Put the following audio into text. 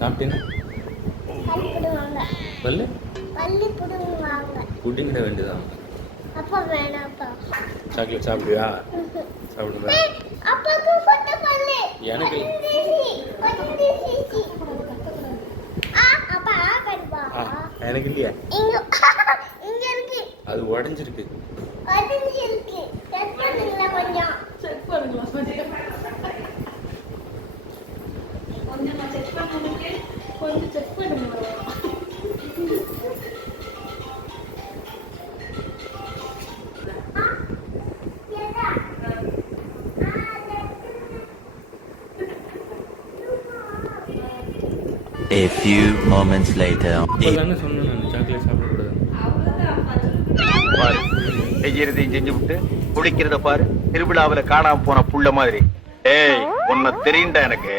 சாப்பிட்டீங்கன்னா பல்லு புடுவாங்க. பல்லு பல்லு புடுங்குவாங்க. புட்டிங்கிட வேண்டியதான். அப்பா வேணாப்பா. சாக்லேட் சாப்பிடுவியா? சாப்பிடுதா? அப்பாக்கு கொட்ட பல்லு. எனக்கு அப்பா கடுப்பா. எனக்கு இல்லையா? இங்க இங்க இருக்கு. அது உடஞ்சிருக்கு. உடஞ்சி இருக்கு. செக் பண்ணுங்களா கொஞ்சம். செக் பண்ணுங்களா கொஞ்சம். கொஞ்சம் செக் பண்ணுங்க. கொஞ்சம் செக் பண்ணுங்க. A few moments later. இப்போதானே சொன்னேன் நான் சாக்லேட் சாப்பிடக்கூடாது. பாரு, செய்யறதையும் செஞ்சு விட்டு குடிக்கிறத பாரு, திருவிழாவில் காணாம போன புள்ள மாதிரி. ஏய், உன்னை தெரியுண்டா எனக்கு.